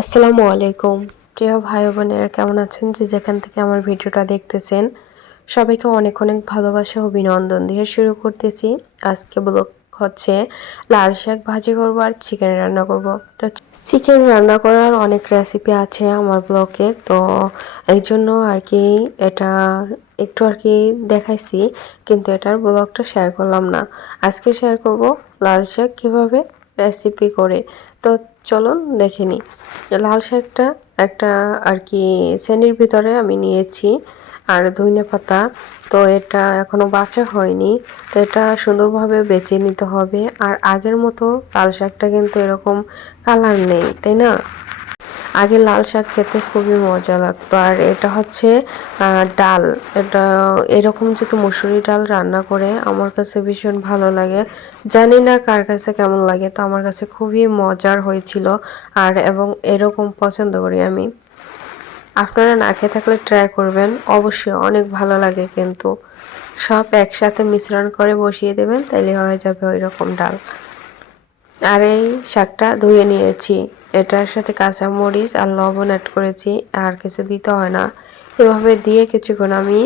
আসসালামু আলাইকুম। প্রিয় ভাই ও বোনেরা কেমন আছেন? যে যেখান থেকে আমার ভিডিওটা দেখতেছেন সবাইকে অনেক অনেক ভালোবাসা ও অভিনন্দন দিয়ে শুরু করতেছি। আজকে ব্লগ হচ্ছে লাল শাক ভাজি করব আর চিকেন রান্না করব। তো চিকেন রান্না করার অনেক রেসিপি আছে আমার ব্লগে, তো এই জন্য আর কি এটা একটু আর কি দেখাইছি, কিন্তু এটার ব্লগটা শেয়ার করলাম না। আজকে শেয়ার করব লাল শাক কীভাবে রেসিপি করে। তো চলুন দেখে নিই। লাল শাকটা একটা আর কি শ্রেণীর ভিতরে আমি নিয়েছি, আর ধইনে পাতা তো এটা এখনো বাছা হয়নি, তো এটা সুন্দরভাবে বেছে নিতে হবে। আর আগের মতো লাল শাকটা কিন্তু এরকম কালার নেই, তাই না? আগে লাল শাক খেতে খুবই মজা লাগতো। আর এটা হচ্ছে ডাল, এটা এরকম যদি মুসুরি ডাল রান্না করে আমার কাছে ভীষণ ভালো লাগে। জানি না কার কাছে কেমন লাগে, তো আমার কাছে খুবই মজার হয়েছিল আর এবং এরকম পছন্দ করি আমি। আপনারা না খেয়ে থাকলে ট্রাই করবেন, অবশ্যই অনেক ভালো লাগে। কিন্তু সব একসাথে মিশ্রণ করে বসিয়ে দেবেন, তাইলে হয়ে যাবে ওই রকম ডাল। আর এই শাকটা ধুয়ে নিয়েছি, এটার সাথে কাঁচামরিচ আর লবণ অ্যাড করেছি, আর কিছু দিতে হয় না। এভাবে দিয়ে কিছুক্ষণ আমি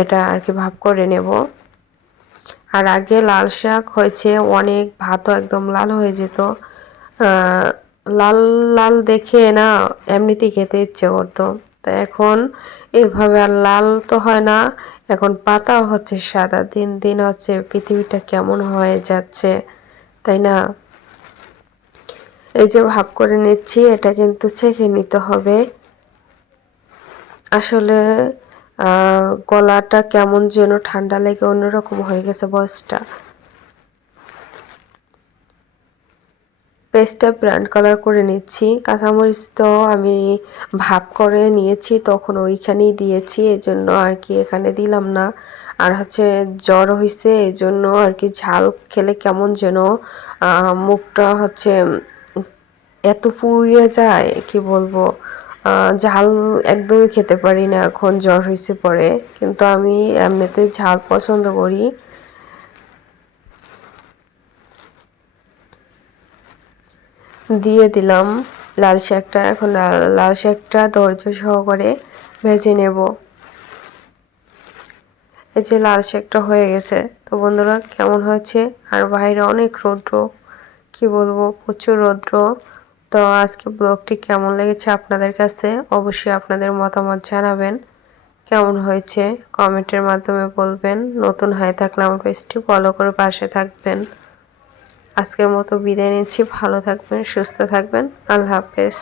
এটা আর কি ভাপ করে নেব। আর আগে লাল শাক হয়েছে অনেক, ভাতও একদম লাল হয়ে যেত। লাল লাল দেখে না এমনিতেই খেতে ইচ্ছে করতো। তো এখন এভাবে আর লাল তো হয় না, এখন পাতাও হচ্ছে সাদা। দিন দিন হচ্ছে পৃথিবীটা কেমন হয়ে যাচ্ছে, তাই না? এই যে ভাপ করে নিচ্ছি, এটা কিন্তু ছেঁকে নিতে হবে। আসলে গলাটা কেমন যেন ঠান্ডা লেগে অন্যরকম হয়ে গেছে ভয়েসটা। পেস্টটা ব্রাউন কালার করে নিচ্ছি। কাঁচামরিচ তো আমি ভাপ করে নিয়েছি, তখন ওইখানেই দিয়েছি, এজন্য আর কি এখানে দিলাম না। আর হচ্ছে জ্বর হয়েছে, এজন্য আর কি ঝাল খেলে কেমন যেন মুখটা হচ্ছে এত পুড়িয়ে যায়, কি বলবো। ঝাল একদমই খেতে পারি না এখন, জ্বর হয়েছে পরে। কিন্তু আমি এমনিতে ঝাল পছন্দ করি। দিয়ে দিলাম লাল শাকটা। এখন লাল শাকটা ধৈর্য সহকারে ভেজে নেব। এই যে লাল শাকটা হয়ে গেছে। তো বন্ধুরা কেমন হয়েছে? আর বাইরে অনেক রৌদ্র, কি বলবো, প্রচুর রৌদ্র। তো আজকে ব্লগটি কেমন লেগেছে আপনাদের কাছে অবশ্যই আপনাদের মতামত জানাবেন। কেমন হয়েছে কমেন্টের মাধ্যমে বলবেন। নতুন হয়ে থাকলে আমার পেজটি ফলো করে পাশে থাকবেন। আজকের মতো বিদায় নিচ্ছি। ভালো থাকবেন, সুস্থ থাকবেন। আল্লাহ হাফেজ।